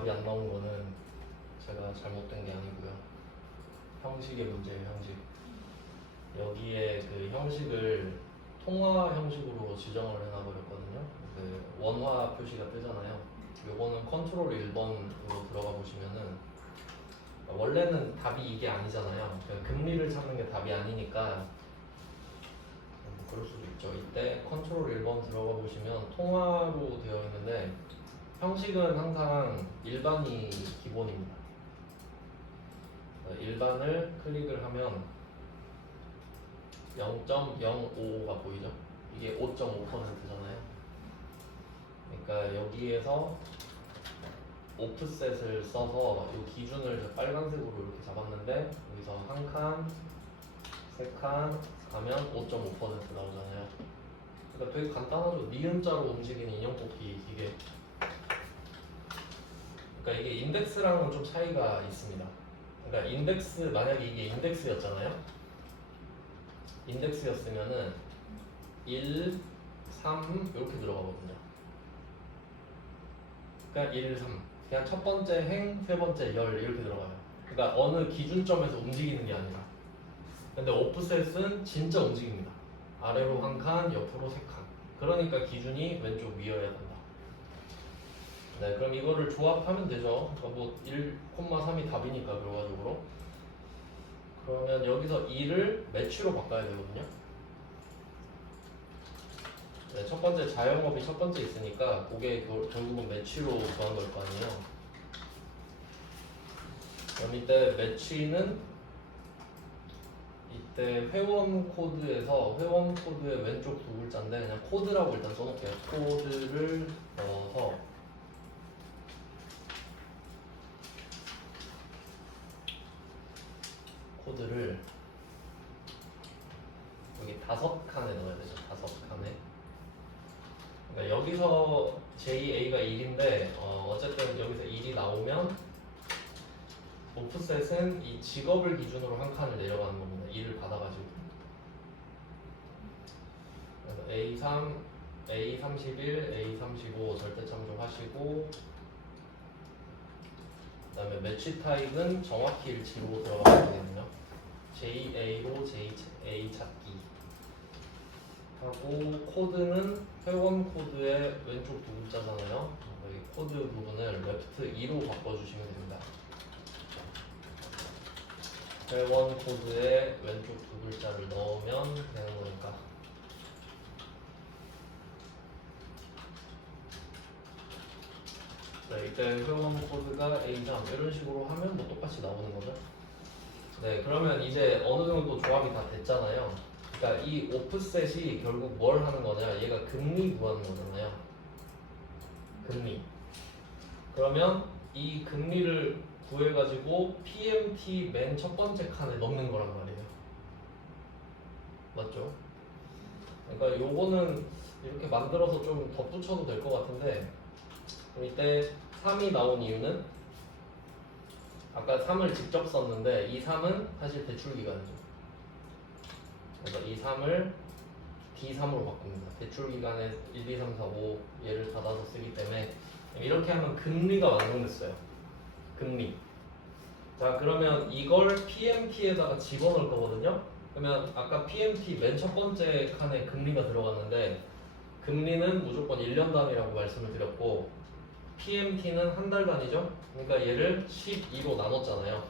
답이 안 나온 거는 제가 잘못된 게 아니고요. 형식의 문제예요, 형식. 여기에 그 형식을 통화 형식으로 지정을 해놔버렸거든요. 그 원화 표시가 뜨잖아요. 요거는 컨트롤 1번으로 들어가 보시면은 원래는 답이 이게 아니잖아요. 그러니까 금리를 찾는 게 답이 아니니까 뭐 그럴 수도 있죠. 이때 컨트롤 1번 들어가 보시면 통화로 되어 있는데 형식은 항상 일반이 기본입니다. 일반을 클릭을 하면 0.055가 보이죠? 이게 5.5%잖아요. 그러니까 여기에서 오프셋을 써서 이 기준을 빨간색으로 이렇게 잡았는데 여기서 한 칸, 세 칸 가면 5.5% 나오잖아요. 그러니까 되게 간단하죠. 니은자로 움직이는 인형 뽑기 기계. 그러니까 이게 인덱스랑은 좀 차이가 있습니다. 그러니까 인덱스, 만약에 이게 인덱스였잖아요. 인덱스였으면은 1, 3 이렇게 들어가거든요. 그러니까 1, 3 그냥 첫 번째 행, 세 번째 열 이렇게 들어가요. 그러니까 어느 기준점에서 움직이는 게 아니라. 근데 오프셋은 진짜 움직입니다. 아래로 한 칸, 옆으로 세 칸. 그러니까 기준이 왼쪽 위여야 된다. 네, 그럼 이거를 조합하면 되죠. 뭐 1,3이 답이니까 결과적으로. 그러면 여기서 2를 매치로 바꿔야 되거든요. 네, 첫 번째 자영업이 첫 번째 있으니까 그게 결국은 매치로 구한 걸 거 아니에요. 그럼 이때 매치는 이때 회원 코드에서 회원 코드의 왼쪽 두 글자인데 그냥 코드라고 일단 써놓을게요. 코드를 넣어서 코드를 여기 5칸에 넣어야 되죠. 5칸에. 그러니까 여기서 JA가 1인데 어쨌든 여기서 1이 나오면 오프셋은 이 직업을 기준으로 한 칸을 내려가는 겁니다. 2를 받아가지고. 그래서 A3, A31, A35 절대 참조하시고 그 다음에 매치 타입은 정확히 일치로 들어가야 되거든요. JA로 JA 찾기 하고 코드는 회원 코드의 왼쪽 두 글자잖아요. 여기 코드 부분을 레프트 2로 바꿔주시면 됩니다. 회원 코드의 왼쪽 두 글자를 넣으면 되는 거니까. 네, 이때 회원 코드가 A3 이런 식으로 하면 뭐 똑같이 나오는 거죠. 네, 그러면 이제 어느 정도 조합이 다 됐잖아요. 그러니까 이 오프셋이 결국 뭘 하는 거냐? 얘가 금리 구하는 거잖아요. 금리. 그러면 이 금리를 구해가지고 PMT 맨 첫 번째 칸에 넣는 거란 말이에요. 맞죠? 그러니까 요거는 이렇게 만들어서 좀 덧붙여도 될 것 같은데 그럼 이때 3이 나온 이유는 아까 3을 직접 썼는데 이 3은 사실 대출기간이죠. 그래서 이 3을 D3으로 바꿉니다. 대출기간에 1, 2, 3, 4, 5 얘를 닫아서 쓰기 때문에 이렇게 하면 금리가 완성됐어요. 금리. 자, 그러면 이걸 PMT에다가 집어넣을 거거든요. 그러면 아까 PMT 맨 첫 번째 칸에 금리가 들어갔는데 금리는 무조건 1년 단위라고 말씀을 드렸고 PMT는 한 달 단위죠. 그러니까 얘를 12로 나눴잖아요.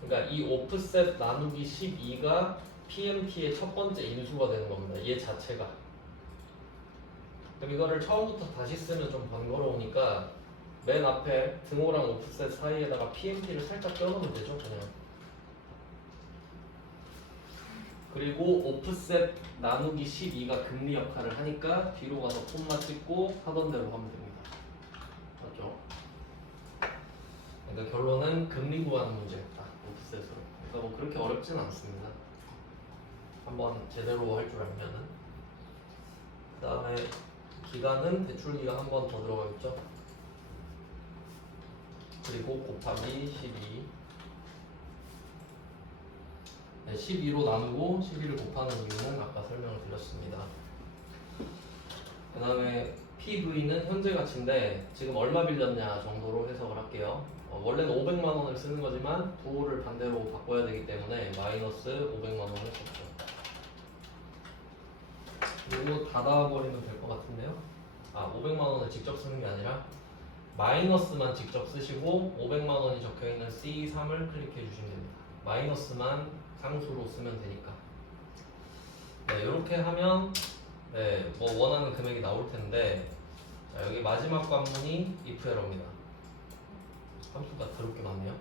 그러니까 이 오프셋 나누기 12가 PMT의 첫 번째 인수가 되는 겁니다. 얘 자체가. 그럼 이거를 처음부터 다시 쓰면 좀 번거로우니까 맨 앞에 등호랑 오프셋 사이에다가 PMT를 살짝 껴놓으면 되죠, 그냥. 그리고 오프셋 나누기 12가 금리 역할을 하니까 뒤로 가서 콤마 찍고 하던 대로 하면 됩니다. 맞죠? 그러니까 결론은 금리 구하는 문제였다, 오프셋으로. 그러니까 뭐 그렇게 어렵진 않습니다. 한번 제대로 할 줄 알면은. 그 다음에 기간은 대출기간 한 번 더 들어가겠죠. 그리고 곱하기 12. 네, 12로 나누고 12를 곱하는 이유는 아까 설명을 드렸습니다. 그 다음에 PV는 현재 가치인데 지금 얼마 빌렸냐 정도로 해석을 할게요. 원래는 500만 원을 쓰는 거지만 부호를 반대로 바꿔야 되기 때문에 마이너스 500만 원을 썼죠. 이거 닫아버리면 될 것 같은데요. 500만 원을 직접 쓰는 게 아니라 마이너스만 직접 쓰시고 500만 원이 적혀있는 C3을 클릭해 주시면 됩니다. 마이너스만 상수로 쓰면 되니까. 네, 이렇게 하면 네, 뭐 원하는 금액이 나올 텐데 자, 여기 마지막 관문이 if error입니다. 함수가 더럽게 많네요.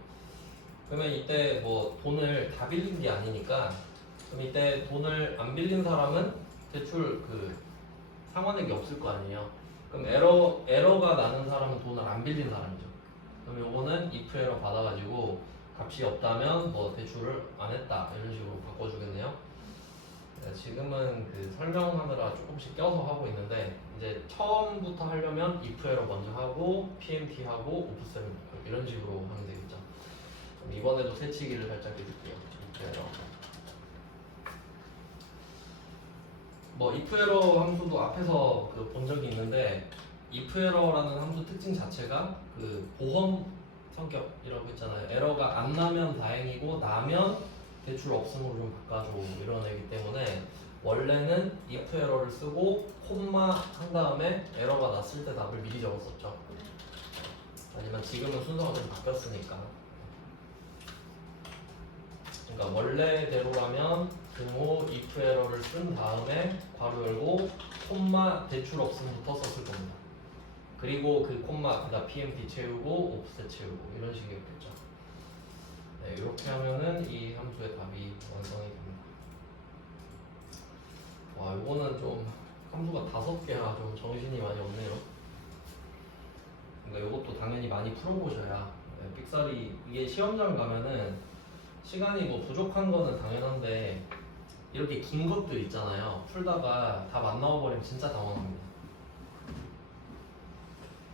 그러면 이때 뭐 돈을 다 빌린 게 아니니까 그럼 이때 돈을 안 빌린 사람은 대출 그 상환액이 없을 거 아니에요. 그럼 에러가 나는 사람은 돈을 안 빌린 사람이죠. 그럼 요거는 if error 받아가지고 값이 없다면 뭐 대출을 안 했다 이런 식으로 바꿔주겠네요. 네, 지금은 그 설명하느라 조금씩 껴서 하고 있는데 이제 처음부터 하려면 if error 먼저 하고 PMT 하고 offset 이런 식으로 하면 되겠죠. 그럼 이번에도 새치기를 살짝 해줄게요. if error. 뭐 if error 함수도 앞에서 그 본 적이 있는데 if error라는 함수 특징 자체가 그 보험 성격이라고 했잖아요. 에러가 안 나면 다행이고 나면 대출 없음으로 좀 바꿔줘 이런 애기 때문에 원래는 if error를 쓰고 콤마 한 다음에 에러가 났을 때 답을 미리 적었었죠. 하지만 지금은 순서가 좀 바뀌었으니까. 그러니까 원래대로라면 등호 if error를 쓴 다음에 괄호 열고 콤마 대출 없음부터 썼을 겁니다. 그리고 그 콤마 그다음 PMT 채우고 offset 채우고 이런 식이었겠죠. 네, 이렇게 하면은 이 함수의 답이 완성이 됩니다. 와, 이거는 좀 함수가 5개라 좀 정신이 많이 없네요. 그러니까 이것도 당연히 많이 풀어보셔야 네, 삑사리 이게 시험장 가면은 시간이 뭐 부족한 거는 당연한데 이렇게 긴 것들 있잖아요. 풀다가 답 안 나와버리면 진짜 당황합니다.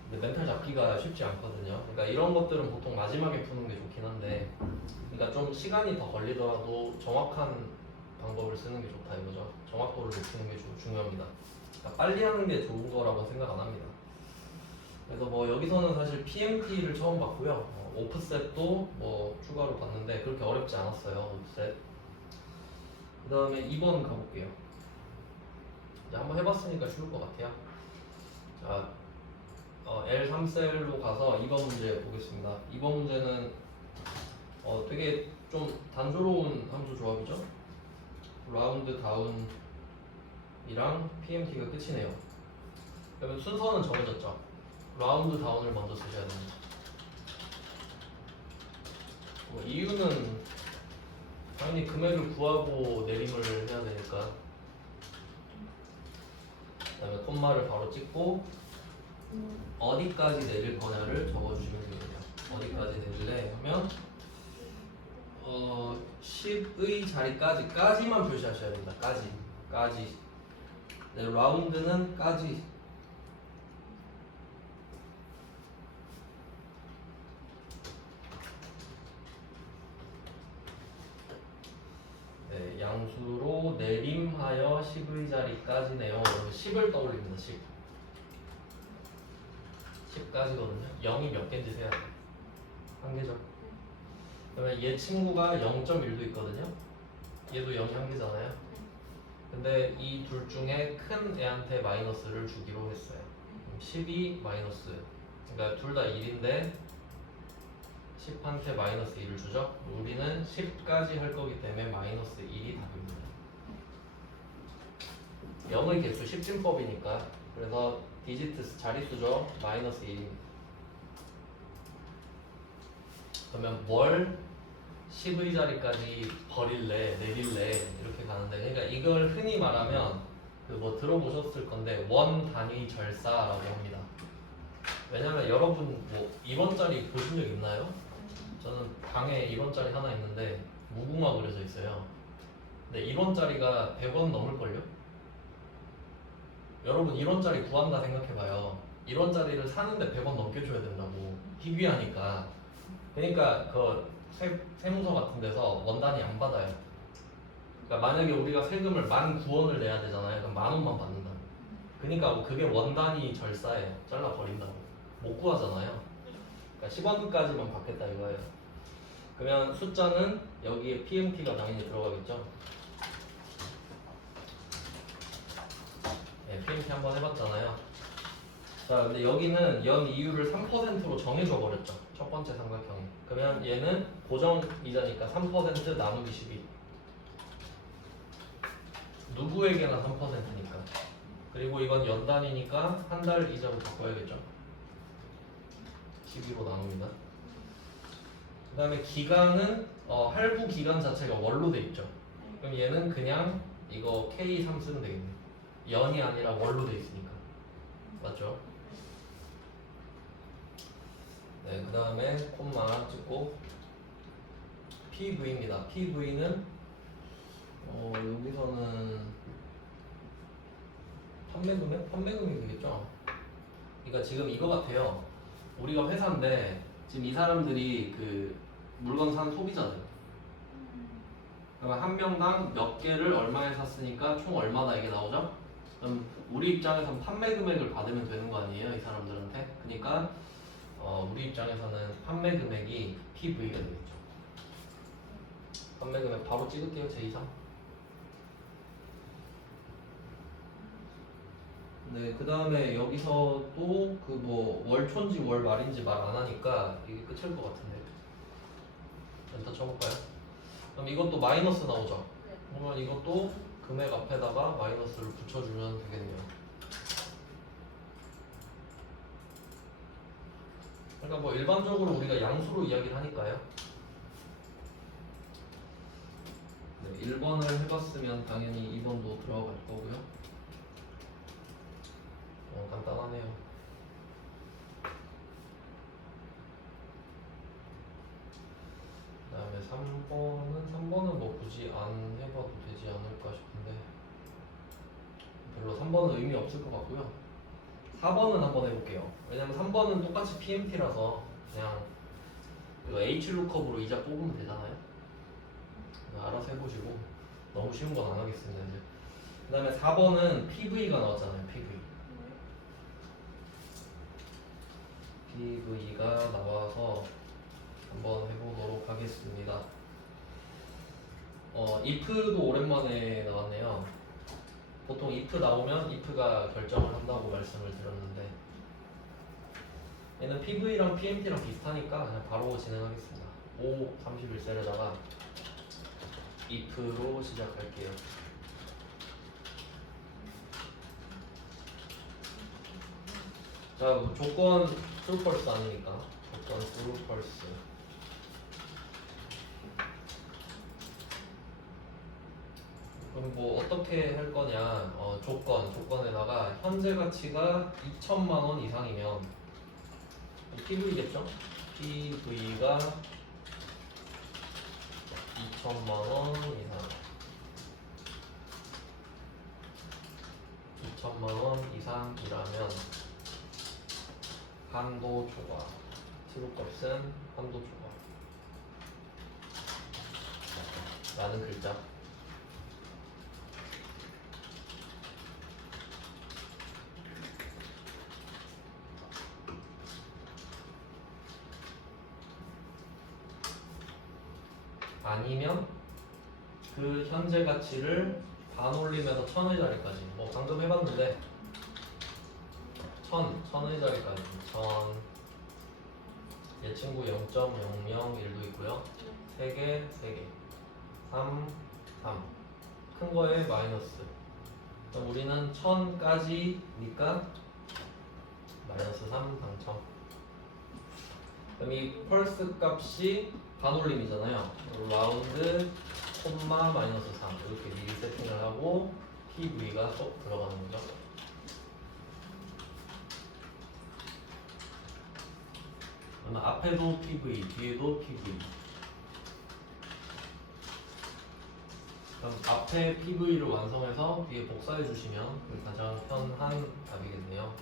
근데 멘탈 잡기가 쉽지 않거든요. 그러니까 이런 것들은 보통 마지막에 푸는 게 좋긴 한데, 그러니까 좀 시간이 더 걸리더라도 정확한 방법을 쓰는 게 좋다 이거죠. 정확도를 높이는 게 중요합니다. 그러니까 빨리 하는 게 좋은 거라고 생각 안 합니다. 그래서 뭐 여기서는 사실 PMT를 처음 봤고요. 오프셋도 뭐 추가로 봤는데 그렇게 어렵지 않았어요. 오프셋. 그 다음에 2번 가볼게요. 이제 한번 해봤으니까 쉬울 것 같아요. 자, L3셀로 가서 2번 문제 보겠습니다. 2번 문제는 되게 좀 단조로운 함수 조합이죠. 라운드 다운이랑 PMT가 끝이네요. 그러면 순서는 정해졌죠. 라운드 다운을 먼저 쓰셔야 됩니다. 이유는 당연히 금액을 구하고 내림을 해야 되니까. 그 다음에 콤마를 바로 찍고 어디까지 내릴 거냐를 적어주시면 됩니다. 어디까지 내릴래 하면 10의 자리까지만 표시하셔야 됩니다. 까지. 네, 라운드는 까지. 네, 양수로 내림하여 10의 자리까지네요. 10을 떠올립니다. 10까지거든요. 0이 몇 개인지 세야 돼요. 한 개죠. 그러면 얘 친구가 0.1도 있거든요. 얘도 0이 한 개잖아요. 근데 이 둘 중에 큰 애한테 마이너스를 주기로 했어요. 10이 마이너스. 그러니까 둘 다 1인데 10한테 마이너스 1을 주죠. 우리는 10까지 할 거기 때문에 마이너스 1이 답입니다. 0의 개수 10진법이니까. 그래서 디지트 자릿수죠. 마이너스 1입니다. 그러면 뭘 10의 자리까지 버릴래, 내릴래 이렇게 가는데, 그러니까 이걸 흔히 말하면 그 뭐 들어보셨을 건데 원 단위 절사라고 합니다. 왜냐면 여러분 뭐 2번짜리 보신 적 있나요? 저는 방에 2번짜리 하나 있는데 무궁화 그려져 있어요. 근데 1원짜리가 100원 넘을걸요? 여러분 1원짜리 구한다 생각해봐요. 1원짜리를 사는데 100원 넘게 줘야 된다고. 희귀하니까. 그러니까 그 세무서 같은 데서 원단위 안 받아요. 그러니까 만약에 우리가 세금을 19,000원을 내야 되잖아요. 그럼 10,000원만 받는다. 그러니까 그게 원단위 절사예요. 잘라버린다고. 못 구하잖아요. 그러니까 10원까지만 받겠다 이거예요. 그러면 숫자는 여기에 PMT가 당연히 들어가겠죠. 네, PMT 한번 해봤잖아요. 자, 근데 여기는 연 이유를 3%로 정해줘 버렸죠. 첫 번째 삼각형이. 그러면 얘는 고정이자니까 3% 나누기 12. 누구에게나 3%니까. 그리고 이건 연단이니까 한 달 이자로 바꿔야겠죠. 12로 나눕니다. 그 다음에 기간은 할부 기간 자체가 월로 돼 있죠. 그럼 얘는 그냥 이거 K3 쓰면 되겠네. 연이 아니라 월로 돼 있으니까. 맞죠? 네, 그 다음에 콤마 찍고 PV입니다. PV는 여기서는 판매금액? 판매금이 되겠죠? 그러니까 지금 이거 같아요. 우리가 회사인데 지금 이 사람들이 그 물건 산 소비자들. 그러면 한 명당 몇 개를 얼마에 샀으니까 총 얼마다 이게 나오죠? 그럼 우리 입장에서는 판매 금액을 받으면 되는 거 아니에요? 이 사람들한테. 그러니까 우리 입장에서는 판매 금액이 PV가 되겠죠. 판매 금액 바로 찍을게요. 제2상. 네, 그 다음에 여기서 또 그 뭐 월초인지 월말인지 말 안 하니까 이게 끝일 것 같은데. 엔터 쳐볼까요? 그럼 이것도 마이너스 나오죠? 그러면 이것도 금액 앞에다가 마이너스를 붙여주면 되겠네요. 그러니까 뭐 일반적으로 우리가 양수로 이야기를 하니까요. 네, 1번을 해봤으면 당연히 2번도 들어갈 거고요. 간단하네요. 그 다음에 3번은 뭐 굳이 안 해봐도 되지 않을까 싶은데 별로 3번은 의미 없을 것 같고요. 4번은 한번 해볼게요. 왜냐면 3번은 똑같이 PMT라서 그냥 이거 H룩업으로 이자 뽑으면 되잖아요. 알아서 해보시고 너무 쉬운 건 안 하겠습니다. 이제 그 다음에 4번은 PV가 나왔잖아요. PV가 나와서 한번 해보도록 하겠습니다. if도 오랜만에 나왔네요. 보통 if 나오면 if가 결정을 한다고 말씀을 드렸는데 얘는 PV랑 PMT랑 비슷하니까 그냥 바로 진행하겠습니다. 5, 31셀에다가 if로 시작할게요. 자, 조건 true false 아니니까 조건 true false. 그럼 뭐 어떻게 할 거냐? 조건에다가 현재 가치가 2천만 원 이상이면 PV겠죠? PV가 2천만 원 이상. 2천만 원 이상이라면 한도 초과. 트루값은 한도 초과. 라는 글자. 아니면 그 현재 가치를 반올림해서 1000의 자리까지. 뭐 방금 해봤는데 1000의 자리까지. 1000. 얘 친구 0.001도 있고요. 3개, 3개. 3, 3. 큰 거에 마이너스. 그럼 우리는 1000까지니까 마이너스 3 당첨. 그럼 이 펄스 값이 반올림이잖아요. 라운드 콤마 마이너스 3 이렇게 미리 세팅을 하고 PV가 쏙 들어가는 거죠. 그러면 앞에도 PV, 뒤에도 PV. 그럼 앞에 PV를 완성해서 뒤에 복사해 주시면 가장 편한 답이겠네요.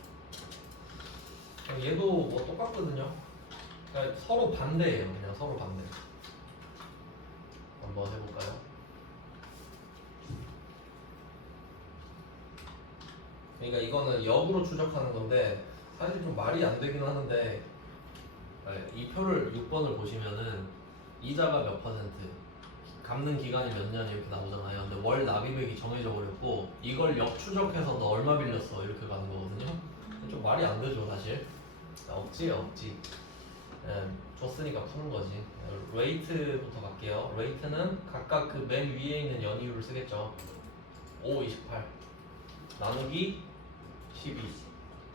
그럼 얘도 뭐 똑같거든요. 그러니까 서로 반대예요. 그냥 서로 반대. 한번 해볼까요? 그러니까 이거는 역으로 추적하는 건데 사실 좀 말이 안 되긴 하는데 네, 이 표를 6번을 보시면은 이자가 몇 퍼센트, 갚는 기간이 몇 년 이렇게 나오잖아요. 근데 월 납입액이 정해져 버렸고 이걸 역추적해서 너 얼마 빌렸어 이렇게 가는 거거든요. 좀 말이 안 되죠 사실. 억지예요 억지. 예, 줬으니까 푸는 거지. 레이트부터 갈게요. 레이트는 각각 그 맨 위에 있는 연이율을 쓰겠죠. 5, 28 나누기 12.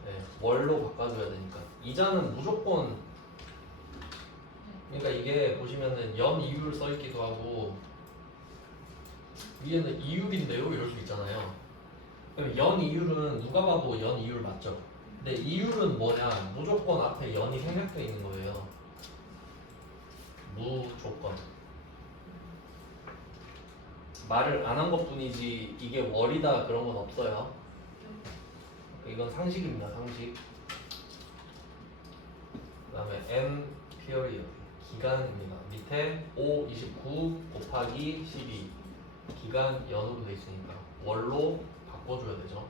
네, 월로 바꿔줘야 되니까. 이자는 무조건, 그러니까 이게 보시면은 연 이율 써 있기도 하고 위에는 이율인데요 이럴 수 있잖아요. 그럼 연 이율은 누가 봐도 연 이율 맞죠? 근데 이율은 뭐냐? 무조건 앞에 연이 생략되어 있는 거예요. 무조건. 말을 안 한 것뿐이지 이게 월이다 그런 건 없어요. 이건 상식입니다 상식. 그 다음에 n period 기간입니다. 밑에 5, 29 곱하기 12 기간 연으로 돼 있으니까 월로 바꿔줘야 되죠.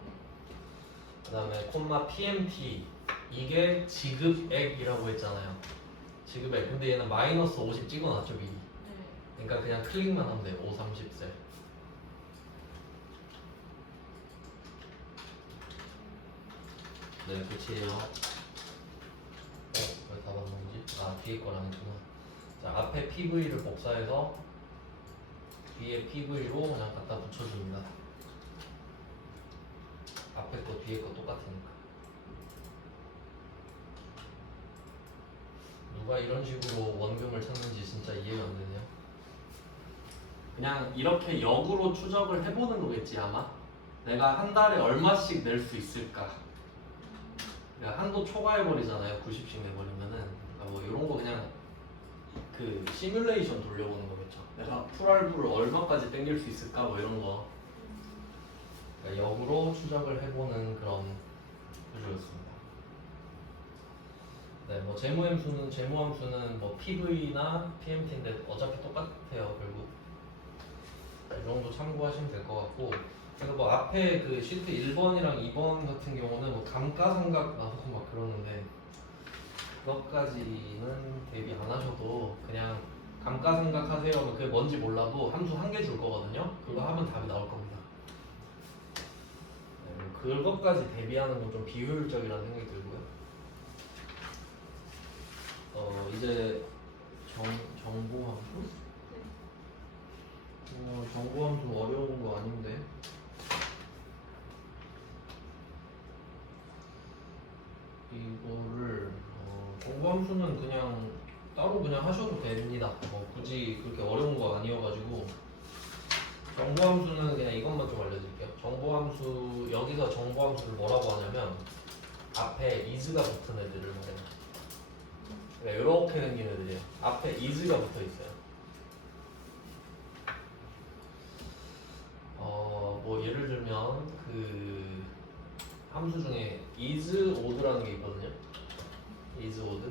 그 다음에 콤마 PMT 이게 지급액이라고 했잖아요. 지급액. 근데 얘는 마이너스 50 찍어놨죠 미리. 그러니까 그냥 클릭만 하면 돼요. 5, 30셀. 네 끝이에요. 왜 다 봤는지? 아 뒤에 거랑 했구나. 자 앞에 PV를 복사해서 뒤에 PV로 그냥 갖다 붙여줍니다. 앞에 거 뒤에 거 똑같으니까. 누가 이런 식으로 원금을 찾는지 진짜 이해가 안 되네요. 그냥 이렇게 역으로 추적을 해보는 거겠지 아마. 내가 한 달에 얼마씩 낼 수 있을까. 그러니까 한도 초과해버리잖아요. 90씩 내버리면은. 그러니까 뭐 이런 거 그냥 그 시뮬레이션 돌려보는 거겠죠. 내가 풀알부를 얼마까지 땡길 수 있을까 뭐 이런 거. 그러니까 역으로 추적을 해보는 그런 구조였습니다. 네, 뭐 재무함수는 뭐 PV나 PMT인데 어차피 똑같아요 결국. 이 정도 참고하시면 될 것 같고. 그래서 뭐 앞에 그 시트 1번이랑 2번 같은 경우는 뭐 감가상각 나오고 막 그러는데 그것까지는 대비 안 하셔도 그냥 감가상각 하세요. 그게 뭔지 몰라도 함수 한 개 줄 거거든요. 그거 하면 답이 나올 겁니다. 네, 뭐 그것까지 대비하는 건 좀 비효율적이라는 생각이 들고요. 이제 정보함수? 정보함수 어려운 거 아닌데. 이거를 정보함수는 그냥 따로 그냥 하셔도 됩니다. 굳이 그렇게 어려운 거 아니어가지고. 정보함수는 그냥 이것만 좀 알려드릴게요. 정보함수 여기서 정보함수를 뭐라고 하냐면 앞에 is가 붙은 애들을 말해요. 그러니까 이렇게 생긴 애들이에요. 앞에 is가 붙어 있어요. 뭐 예를 들면 그 함수 중에 is odd라는 게 있거든요. is odd.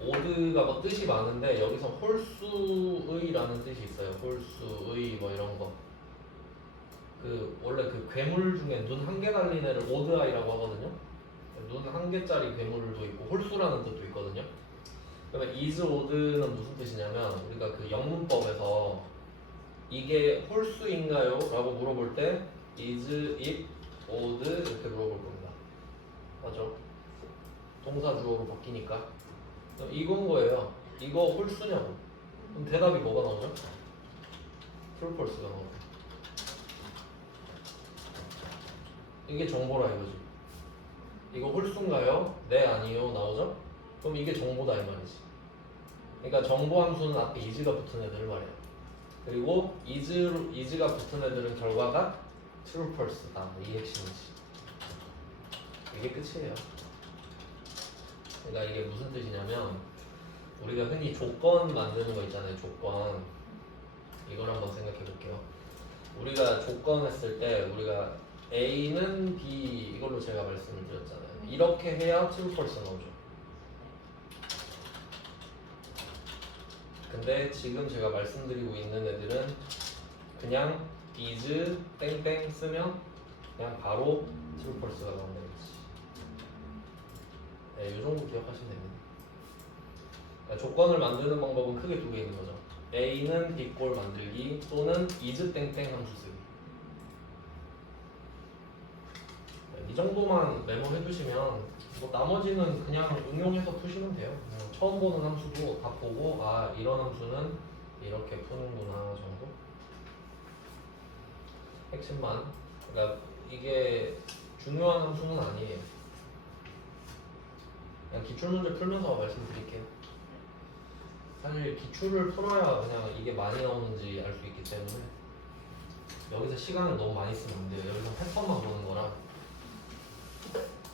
odd가 뭐 뜻이 많은데 여기서 홀수의라는 뜻이 있어요. 홀수의 뭐 이런 거. 그 원래 그 괴물 중에 눈 한 개 달린 애를 오드아이라고 하거든요. 눈 한 개짜리 괴물도 있고 홀수라는 뜻도 있거든요. 그러면 is odd는 무슨 뜻이냐면 우리가 그 영문법에서 이게 홀수인가요? 라고 물어볼 때 is it odd 이렇게 물어볼 겁니다. 맞죠? 동사 주어로 바뀌니까 이건 거예요. 이거 홀수냐고. 그럼 대답이 뭐가 나오죠? true, false가 나오죠. 이게 정보라 이거지. 이거 홀수인가요? 네 아니요 나오죠? 그럼 이게 정보다 이 말이지. 그러니까 정보 함수는 앞에 is가 붙은 애들을 말해요. 그리고 is가 붙은 애들은 결과가 true, false다. 이 핵심이지. 이게 끝이에요. 그러니까 이게 무슨 뜻이냐면 우리가 흔히 조건 만드는 거 있잖아요. 조건. 이걸 한번 생각해 볼게요. 우리가 조건 했을 때 우리가 A는 B 이걸로 제가 말씀을 드렸잖아요. 이렇게 해야 true, false 나오죠. 근데 지금 제가 말씀드리고 있는 애들은 그냥 is 땡땡 쓰면 그냥 바로 트루펄스가 나온다는 거지. 네, 이 정도 기억하시면 됩니다. 그러니까 조건을 만드는 방법은 크게 두 개 있는 거죠. A는 B꼴 만들기 또는 is 땡땡 함수 쓰기. 이 정도만 메모해 두시면 뭐 나머지는 그냥 응용해서 푸시면 돼요. 그냥 처음 보는 함수도 다 보고 아 이런 함수는 이렇게 푸는구나 정도. 핵심만. 그러니까 이게 중요한 함수는 아니에요. 그냥 기출문제 풀면서 말씀드릴게요. 사실 기출을 풀어야 그냥 이게 많이 나오는지 알 수 있기 때문에 여기서 시간을 너무 많이 쓰면 안 돼요. 여기서 패턴만 보는 거라.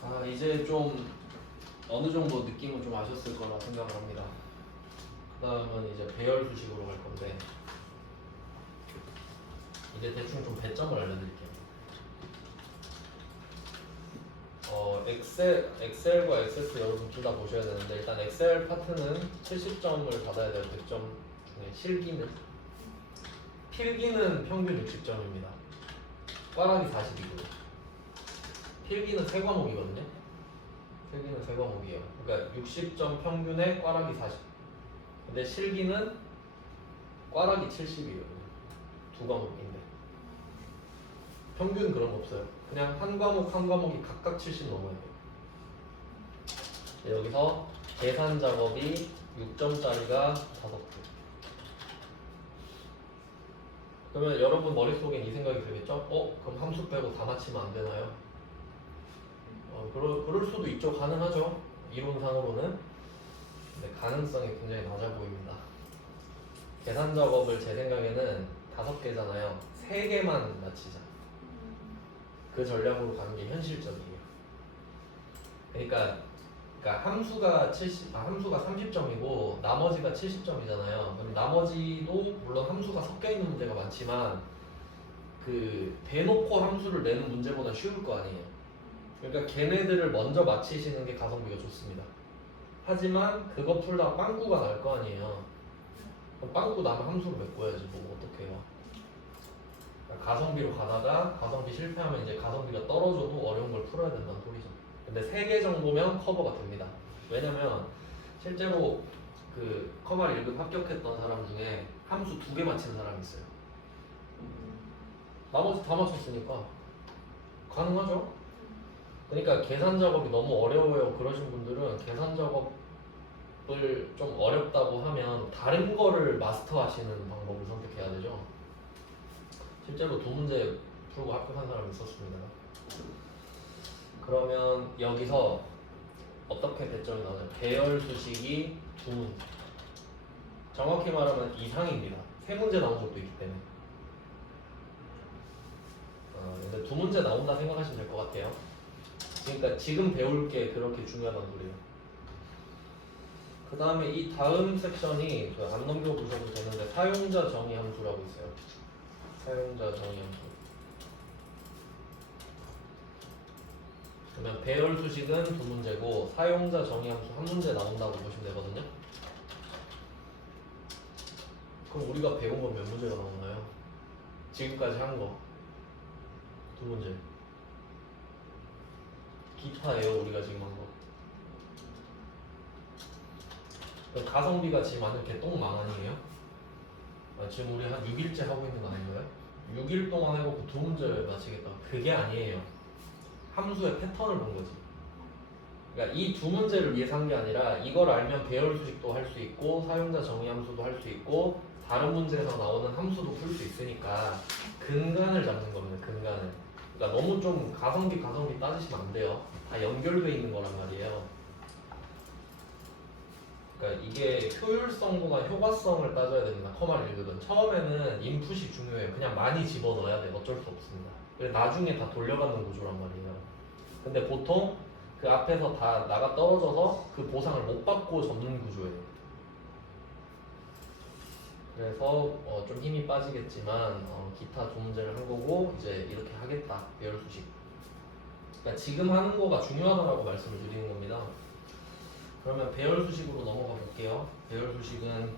아 이제 좀 어느 정도 느낌은 좀 아셨을 거라 생각을 합니다. 그 다음은 이제 배열 수식으로 갈 건데 이제 대충 좀 배점을 알려드릴게요. 엑셀과 엑세스 여러분 둘 다 보셔야 되는데 일단 엑셀 파트는 70점을 받아야 돼요. 100점 중에 실기는 필기는 평균 60점입니다. 꽈락이 40이고요. 필기는 3과목이거든요. 필기는 3과목이에요. 그러니까 60점 평균에 꽈락이 40. 근데 실기는 꽈락이 70이에요. 두 과목인데 평균 그런 거 없어요. 그냥 한 과목 한 과목이 각각 70 넘어야 돼요. 여기서 계산 작업이 6점짜리가 5개. 그러면 여러분 머릿속엔 이 생각이 들겠죠? 그럼 함수 빼고 다 맞히면 안 되나요? 그럴 수도 있죠. 가능하죠. 이론상으로는. 근데 가능성이 굉장히 낮아 보입니다. 계산 작업을 제 생각에는 5개잖아요. 3개만 맞히자. 그 전략으로 가는 게 현실적이에요. 그러니까 함수가 30점이고 나머지가 70점이잖아요. 그럼 나머지도 물론 함수가 섞여 있는 문제가 많지만 그 대놓고 함수를 내는 문제보다 쉬울 거 아니에요. 그러니까 걔네들을 먼저 맞히시는 게 가성비가 좋습니다. 하지만 그거 풀다가 빵꾸가 날 거 아니에요. 그럼 빵꾸 나면 함수를 메꿔야지 뭐 어떡해요. 그러니까 가성비로 가다가 가성비 실패하면 이제 가성비가 떨어져도 어려운 걸 풀어야 된다는 소리죠. 근데 3개 정도면 커버가 됩니다. 왜냐면 실제로 그 커말 1급 합격했던 사람 중에 함수 2개 맞히는 사람이 있어요. 나머지 다 맞췄으니까 가능하죠? 그러니까 계산 작업이 너무 어려워요 그러신 분들은 계산 작업을 좀 어렵다고 하면 다른 거를 마스터하시는 방법을 선택해야 되죠. 실제로 2문제 풀고 합격한 사람이 있었습니다. 그러면 여기서 어떻게 배점이 나오냐? 배열 수식이 2문제. 정확히 말하면 이상입니다. 3문제 나온 적도 있기 때문에. 근데 2문제 나온다 생각하시면 될 것 같아요. 그러니까 지금 배울 게 그렇게 중요하다는 소리예요. 그 다음에 이 다음 섹션이 안 넘겨보셔도 되는데 사용자 정의 함수라고 있어요. 사용자 정의 함수. 그러면 배열 수식은 2문제고 사용자 정의 함수 1문제 나온다고 보시면 되거든요. 그럼 우리가 배운 건 몇 문제가 나오나요? 지금까지 한 거 2문제. 기타예요 우리가 지금 한 거. 가성비가 지금 완전 개똥망 아니에요? 지금 우리 한 6일째 하고 있는 거 아닌가요? 6일 동안 해놓고 2문제를 마치겠다. 그게 아니에요. 함수의 패턴을 본 거지. 그러니까 이 2문제를 위해서 한 게 아니라 이걸 알면 배열 수식도 할 수 있고 사용자 정의 함수도 할 수 있고 다른 문제에서 나오는 함수도 풀 수 있으니까 근간을 잡는 겁니다. 근간을. 그러니까 너무 좀 가성비 따지시면 안 돼요. 다 연결돼 있는 거란 말이에요. 그러니까 이게 효율성보다 효과성을 따져야 됩니다. 커말 1급은 처음에는 인풋이 중요해요. 그냥 많이 집어넣어야 돼. 어쩔 수 없습니다. 그래서 나중에 다 돌려받는 구조란 말이에요. 근데 보통 그 앞에서 다 나가 떨어져서 그 보상을 못 받고 접는 구조예요. 그래서 좀 힘이 빠지겠지만 기타 2문제를 한 거고 이제 이렇게 하겠다. 배열 수식. 그러니까 지금 하는 거가 중요하다고 말씀을 드리는 겁니다. 그러면 배열 수식으로 넘어가 볼게요. 배열 수식은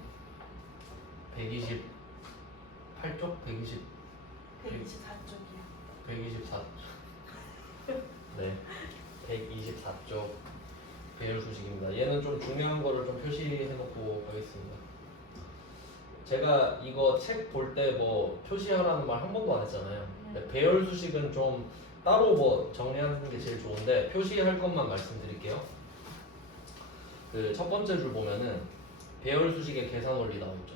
128쪽? 124쪽이요. 124. 네, 124쪽 배열 수식입니다. 얘는 좀 중요한 거를 좀 표시해놓고 가겠습니다. 제가 이거 책 볼 때 뭐 표시하라는 말 한 번도 안 했잖아요. 네. 배열 수식은 좀 따로 뭐 정리하는 게 제일 좋은데 표시할 것만 말씀드릴게요. 그 첫 번째 줄 보면은 배열 수식의 계산 원리 나오죠.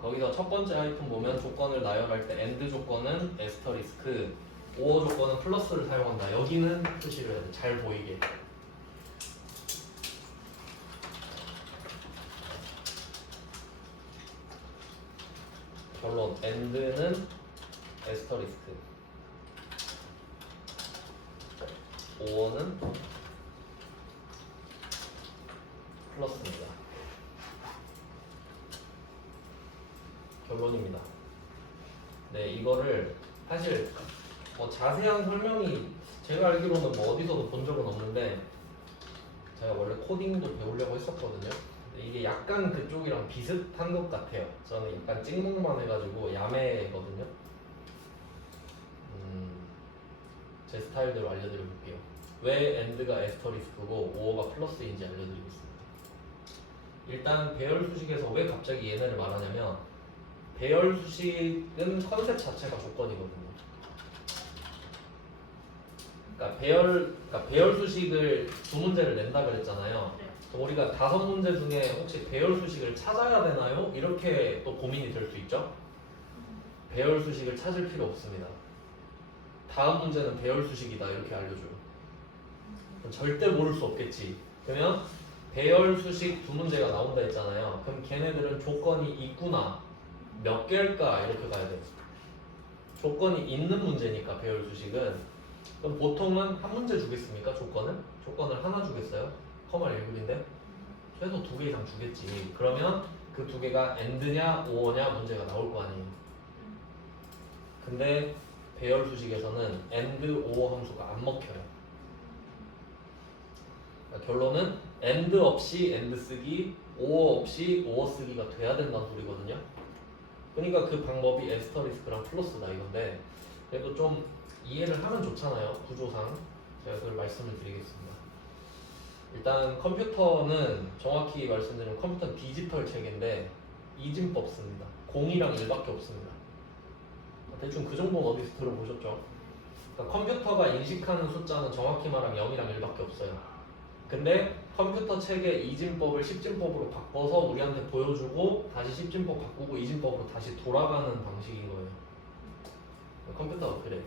거기서 첫 번째 하이픈 보면 조건을 나열할 때 AND 조건은 에스터리스크, OR 조건은 플러스를 사용한다. 여기는 표시를 해야 돼. 잘 보이게. 결론 AND는 에스터리스크, OR는 플러스입니다. 결론입니다. 네, 이거를 사실 자세한 설명이 제가 알기로는 뭐 어디서도 본 적은 없는데 제가 원래 코딩도 배우려고 했었거든요. 근데 이게 약간 그쪽이랑 비슷한 것 같아요. 저는 약간 찍먹만 해가지고 야매거든요. 제 스타일대로 알려드려볼게요. 왜 AND가 에스터리스크고 OO가 플러스인지 알려드리겠습니다. 일단 배열 수식에서 왜 갑자기 얘네를 말하냐면 배열 수식은 컨셉 자체가 조건이거든요. 그러니까 배열 수식을 두 문제를 낸다 그랬잖아요. 네. 그럼 우리가 5문제 중에 혹시 배열 수식을 찾아야 되나요? 이렇게 또 고민이 될 수 있죠. 배열 수식을 찾을 필요 없습니다. 다음 문제는 배열 수식이다 이렇게 알려줘요. 그럼 절대 모를 수 없겠지. 그러면 배열 수식 두 문제가 나온다 했잖아요. 그럼 걔네들은 조건이 있구나. 몇 개일까 이렇게 가야 돼요. 조건이 있는 문제니까 배열 수식은. 그럼 보통은 한 문제 주겠습니까? 조건을 하나 주겠어요? 커말 1급인데 최소 2개 이상 주겠지. 그러면 그 2개가 AND냐 OO냐 문제가 나올 거 아니에요. 근데 배열 수식에서는 AND, OO 함수가 안 먹혀요. 그러니까 결론은 AND 없이 AND 쓰기, OO 없이 OO 쓰기가 돼야 된다는 소리거든요. 그러니까 그 방법이 에스터리스크랑 플러스다 이건데 그래도 좀 이해를 하면 좋잖아요. 구조상 제가 그걸 말씀을 드리겠습니다. 일단 컴퓨터는 정확히 말씀드리면 컴퓨터는 디지털 체계인데 이진법 씁니다. 0이랑 1밖에 없습니다. 대충 그 정도는 어디서 들어보셨죠? 그러니까 컴퓨터가 인식하는 숫자는 정확히 말하면 0이랑 1밖에 없어요. 근데 컴퓨터 체계 이진법을 10진법으로 바꿔서 우리한테 보여주고 다시 10진법 바꾸고 이진법으로 다시 돌아가는 방식인 거예요. 컴퓨터가 그래.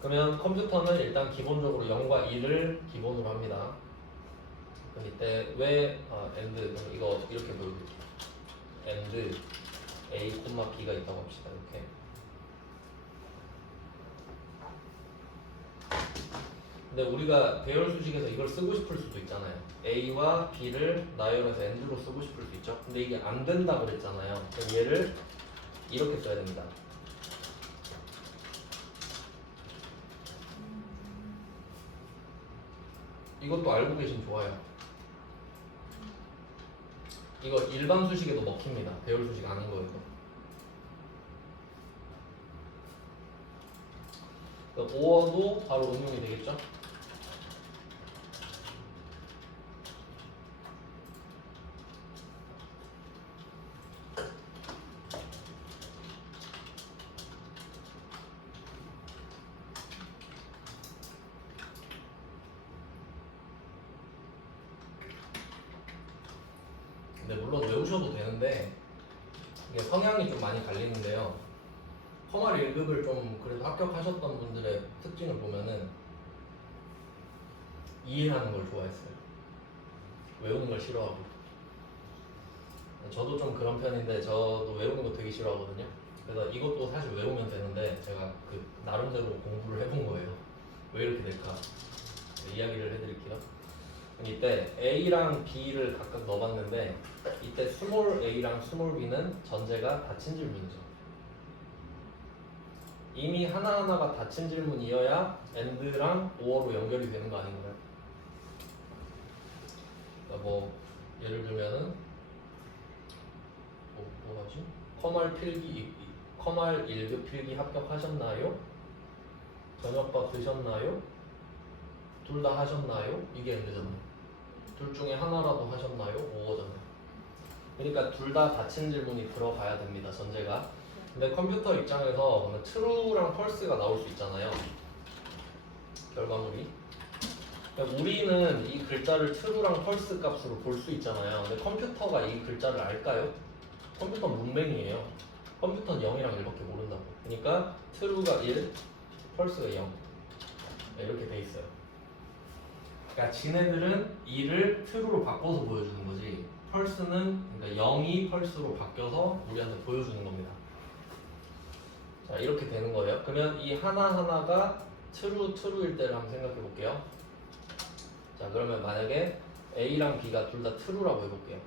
그러면 컴퓨터는 일단 기본적으로 0과 1을 기본으로 합니다. 그럼 이때 왜 AND 이거 이렇게 보여드릴게요. AND A, B가 있다고 합시다. 이렇게. 근데 우리가 배열 수식에서 이걸 쓰고 싶을 수도 있잖아요. A와 B를 나열해서 AND로 쓰고 싶을 수 있죠. 근데 이게 안 된다 그랬잖아요. 그럼 얘를 이렇게 써야 됩니다. 이것도 알고 계시면 좋아요. 이거 일반 수식에도 먹힙니다. 배열 수식 아닌 거에도. 5어도 바로 응용이 되겠죠? 근데 물론 외우셔도 되는데 이게 성향이 좀 많이 갈리는데요. 커말 1급을 좀 그래도 합격하셨던 분들의 특징을 보면은 이해하는 걸 좋아했어요. 외우는 걸 싫어하고. 저도 좀 그런 편인데 저도 외우는 거 되게 싫어하거든요. 그래서 이것도 사실 외우면 되는데 제가 그 나름대로 공부를 해본 거예요. 왜 이렇게 될까? 이야기를 해드릴게요. 이때 A랑 B를 각각 넣어봤는데 이때 스몰 A랑 스몰 B는 전제가 닫힌 질문이죠. 이미 하나하나가 닫힌 질문이어야 AND랑 OO로 연결이 되는 거 아닌가요? 그러니까 뭐 예를 들면은 뭐하지? 커말 1급 필기 합격하셨나요? 저녁밥 드셨나요? 둘 다 하셨나요? 이게 엔드잖아요. 둘 중에 하나라도 하셨나요? 오어잖아요. 그러니까 둘 다 닫힌 질문이 들어가야 됩니다. 전제가. 근데 컴퓨터 입장에서 true랑 false가 나올 수 있잖아요. 결과물이. 그러니까 우리는 이 글자를 true랑 false 값으로 볼 수 있잖아요. 근데 컴퓨터가 이 글자를 알까요? 컴퓨터는 문맹이에요. 컴퓨터는 0이랑 1밖에 모른다고. 그러니까 true가 1, false가 0 이렇게 돼 있어요. 그러니까 지네들은 2를 true로 바꿔서 보여주는 거지. false는 그러니까 0이 false로 바뀌어서 우리한테 보여주는 겁니다. 자, 이렇게 되는 거예요. 그러면 이 하나하나가 true일 때를 한번 생각해 볼게요. 자, 그러면 만약에 A랑 B가 둘 다 true라고 해볼게요.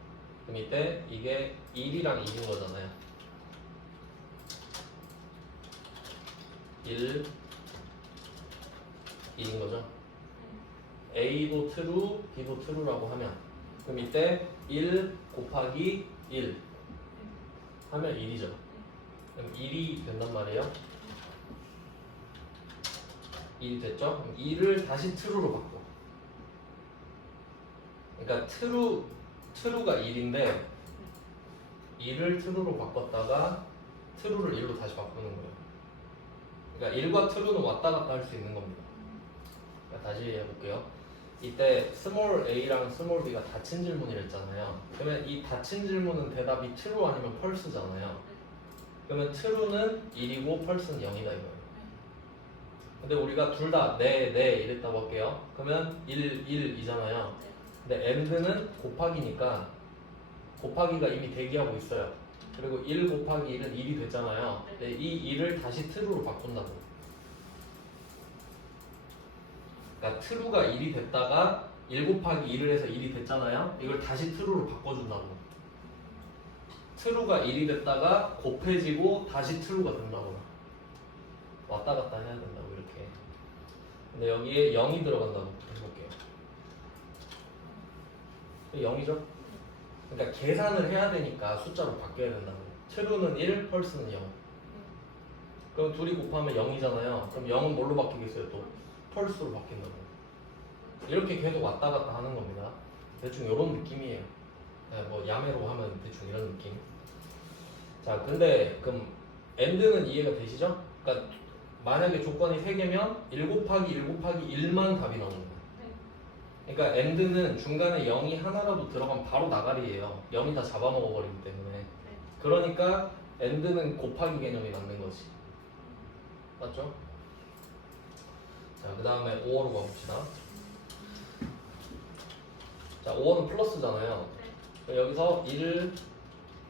그럼 이때 이게 1이랑 2인 거잖아요. 1, 2인 거죠. A도 true, B도 true라고 하면 그럼 이때 1 곱하기 1 하면 1이죠. 그럼 1이 된단 말이에요. 1이 됐죠? 그럼 2를 다시 true로 바꿔. 그러니까 true가 1인데 2를 true로 바꿨다가 true를 1로 다시 바꾸는 거예요. 그러니까 1과 true는 왔다 갔다 할 수 있는 겁니다. 그러니까 다시 해볼게요. 이때 small a랑 small b가 닫힌 질문이랬잖아요. 그러면 이 닫힌 질문은 대답이 true 아니면 false잖아요. 그러면 true는 1이고 false는 0이다 이거예요. 근데 우리가 둘 다 네 이랬다고 할게요. 그러면 1이잖아요. 근데 and는 곱하기니까 곱하기가 이미 대기하고 있어요. 그리고 1 곱하기 1은 1이 됐잖아요. 근데 이 1을 다시 true로 바꾼다고. 그러니까 true가 1이 됐다가 1 곱하기 1을 해서 1이 됐잖아요. 이걸 다시 true로 바꿔준다고. true가 1이 됐다가 곱해지고 다시 true가 된다고. 왔다 갔다 해야 된다고 이렇게. 근데 여기에 0이 들어간다고 해볼게요. 0이죠? 그러니까 계산을 해야 되니까 숫자로 바뀌어야 된다고. true는 1, false는 0. 그럼 둘이 곱하면 0이잖아요. 그럼 0은 뭘로 바뀌겠어요 또? false로 바뀐다고. 이렇게 계속 왔다 갔다 하는 겁니다. 대충 이런 느낌이에요. 네, 뭐 야매로 하면 대충 이런 느낌. 자, 근데 그럼 and는 이해가 되시죠? 그러니까 만약에 조건이 3개면 1 곱하기 1 곱하기 1만 답이 나오는 거예요. 그러니까 and는 중간에 0이 하나라도 들어가면 바로 나가리예요. 0이 다 잡아먹어버리기 때문에. 그러니까 and는 곱하기 개념이 맞는 거지. 맞죠? 자, 그 다음에 5어로 가봅시다. 자, 5어는 플러스잖아요. 여기서 1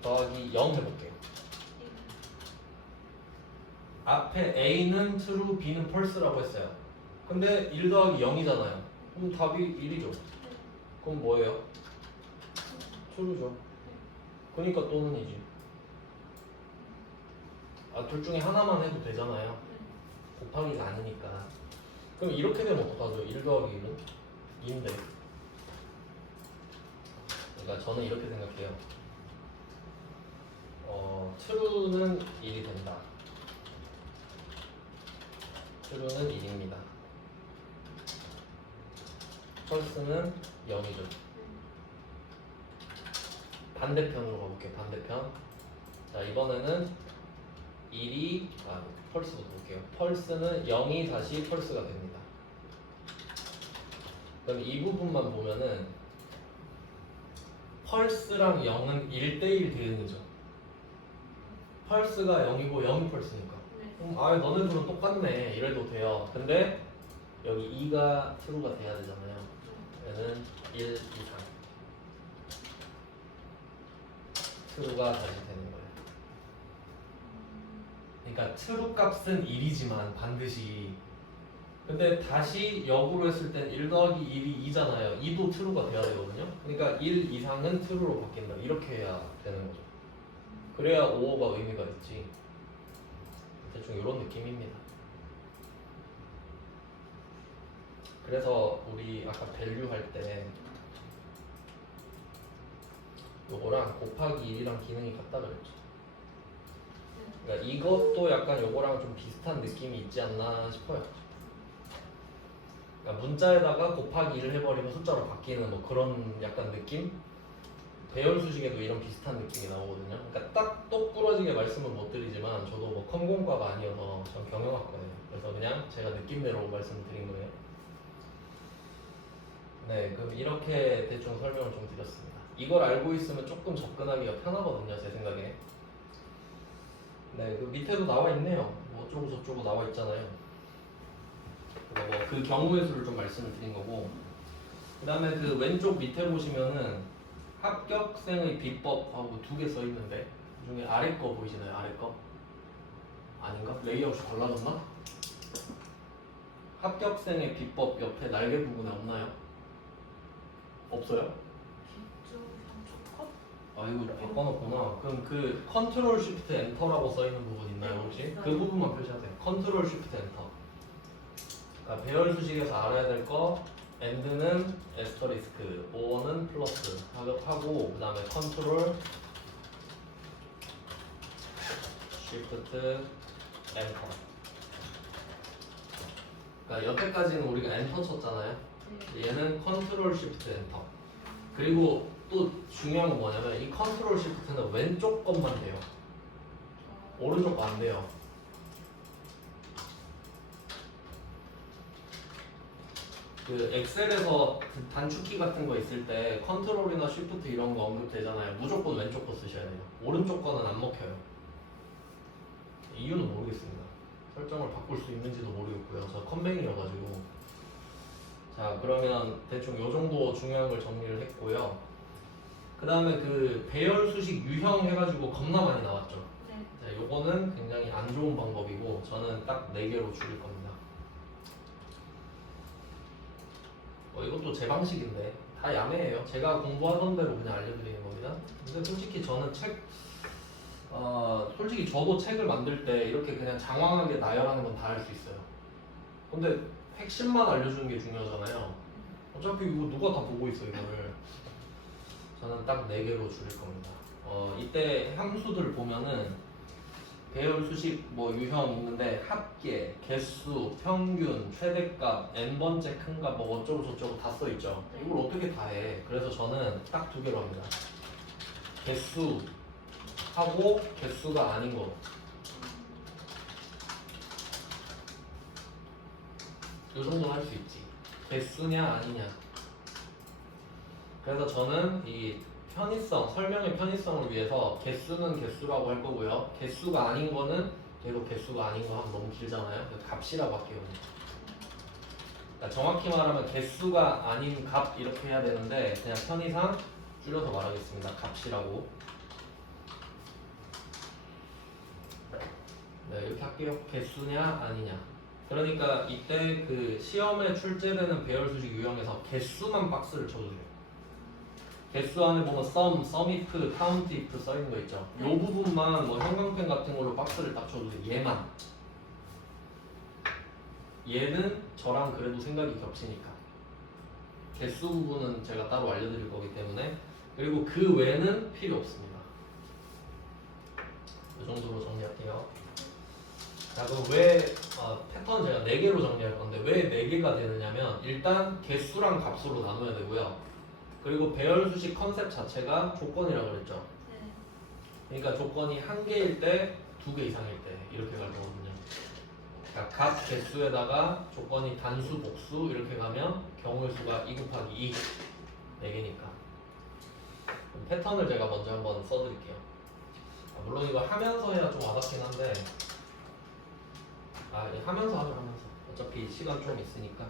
더하기 0 해볼게요. 앞에 A는 true, B는 false라고 했어요. 근데 1 더하기 0이잖아요. 그럼 답이 1이죠. 그럼 뭐예요? true죠. 그러니까 또는이지. 아, 둘 중에 하나만 해도 되잖아요. 곱하기가 아니니까. 그럼 이렇게 되면 어떡하죠? 1 더하기 1은 2인데. 그러니까 저는 이렇게 생각해요. true는 1이 된다. true는 1입니다. false는 0이죠. 반대편으로 가볼게요. 반대편. 자, 이번에는 1이 false부터 볼게요. false는 0이 다시 false가 됩니다. 그럼 이 부분만 보면은 false랑 0은 1대1 대응이죠. false가 0이고 0이 false니까. 너네들은 똑같네 이래도 돼요. 근데 여기 2가 true가 돼야 되잖아요. 얘는 1 이상 true가 다시 되는 거예요. 그러니까 true 값은 1이지만 반드시, 근데 다시 역으로 했을 땐 1 더하기 1이 2잖아요. 2도 true가 돼야 되거든요. 그러니까 1 이상은 true로 바뀐다. 이렇게 해야 되는 거죠. 그래야 5어가 의미가 있지. 대충 이런 느낌입니다. 그래서 우리 아까 밸류 할 때 요거랑 곱하기 1이랑 기능이 같다 그랬죠. 그러니까 이것도 약간 요거랑 좀 비슷한 느낌이 있지 않나 싶어요. 그러니까 문자에다가 곱하기 1을 해버리면 숫자로 바뀌는 뭐 그런 약간 느낌? 배열 수식에도 이런 비슷한 느낌이 나오거든요. 그러니까 딱 똑부러지게 말씀은 못 드리지만 저도 뭐 컴공과가 아니어서 전 경영학과예요. 그래서 그냥 제가 느낌대로 말씀드린 거예요. 네, 그럼 이렇게 대충 설명을 좀 드렸습니다. 이걸 알고 있으면 조금 접근하기가 편하거든요, 제 생각에. 네, 그 밑에도 나와 있네요. 뭐 어쩌고 저쩌고 나와 있잖아요. 그 경우의 수를 좀 말씀을 드린 거고, 그 다음에 그 왼쪽 밑에 보시면은 합격생의 비법하고 두 개 써 있는데 그 중에 아래 거 보이시나요? 아래 거? 아닌가? 레이아웃이 달라졌나? 합격생의 비법 옆에 날개 부분에 없나요? 없어요? 아 이거 바꿔놨구나. 그럼 그 컨트롤 쉬프트 엔터라고 써 있는 부분 있나요 혹시? 그 부분만 표시하세요. 컨트롤 쉬프트 엔터. 그러니까 배열 수식에서 알아야 될 거 end는 에스터리스크, or는 플러스 하고 그 다음에 컨트롤 쉬프트 엔터. 그러니까 여태까지는 우리가 엔터 쳤잖아요. 얘는 컨트롤 쉬프트 엔터. 그리고 또 중요한 건 뭐냐면 이 컨트롤 쉬프트는 왼쪽 것만 돼요. 오른쪽 거 안 돼요. 그 엑셀에서 단축키 같은 거 있을 때 컨트롤이나 쉬프트 이런 거 언급되잖아요. 무조건 왼쪽 거 쓰셔야 돼요. 오른쪽 거는 안 먹혀요. 이유는 모르겠습니다. 설정을 바꿀 수 있는지도 모르겠고요. 저 컴맹이어가지고. 자, 그러면 대충 요 정도 중요한 걸 정리를 했고요. 그 다음에 그 배열 수식 유형 해가지고 겁나 많이 나왔죠. 네. 자, 요거는 굉장히 안 좋은 방법이고 저는 딱 4개로 줄일 겁니다. 이것도 제 방식인데 다 야매해요. 제가 공부하던 대로 그냥 알려드리는 겁니다. 근데 솔직히 저는 솔직히 저도 책을 만들 때 이렇게 그냥 장황하게 나열하는 건 다 할 수 있어요. 근데 핵심만 알려주는 게 중요하잖아요. 어차피 이거 누가 다 보고 있어 이거를. 저는 딱 4개로 줄일 겁니다. 이때 함수들 보면은 배열 수식 뭐 유형 있는데 합계, 개수, 평균, 최대값, n번째 큰값 뭐 어쩌고 저쩌고 다 써 있죠. 이걸 어떻게 다 해? 그래서 저는 딱 2개로 합니다. 개수 하고 개수가 아닌 거. 이 정도 할 수 있지. 개수냐 아니냐. 그래서 저는 이 편의성, 설명의 편의성을 위해서 개수는 개수라고 할 거고요. 개수가 아닌 거는 계속 개수가 아닌 거 하면 너무 길잖아요. 그래서 값이라고 할게요. 그러니까 정확히 말하면 개수가 아닌 값 이렇게 해야 되는데 그냥 편의상 줄여서 말하겠습니다. 값이라고. 네, 이렇게 할게요. 개수냐 아니냐. 그러니까 이때 그 시험에 출제되는 배열 수식 유형에서 개수만 박스를 쳐주세요. 개수 안에 보면 sum, sum if, count if 써 있는 거 있죠. 이 부분만 뭐 형광펜 같은 걸로 박스를 딱 쳐주세요. 얘만. 얘는 저랑 그래도 생각이 겹치니까. 개수 부분은 제가 따로 알려드릴 거기 때문에. 그리고 그 외는 필요 없습니다. 이 정도로 정리할게요. 자, 그럼 왜 패턴 제가 4개로 정리할 건데 왜 4개가 되느냐면 일단 개수랑 값으로 나눠야 되고요. 그리고 배열 수식 컨셉 자체가 조건이라고 그랬죠. 네. 그러니까 조건이 1개일 때, 2개 이상일 때 이렇게 갈 거거든요. 그러니까 값 개수에다가 조건이 단수, 복수 이렇게 가면 경우의 수가 2 곱하기 2 4개니까. 패턴을 제가 먼저 한번 써드릴게요. 물론 이거 하면서 해야 좀 와닿긴 한데 하면서 하죠. 하면서 어차피 시간 좀 있으니까.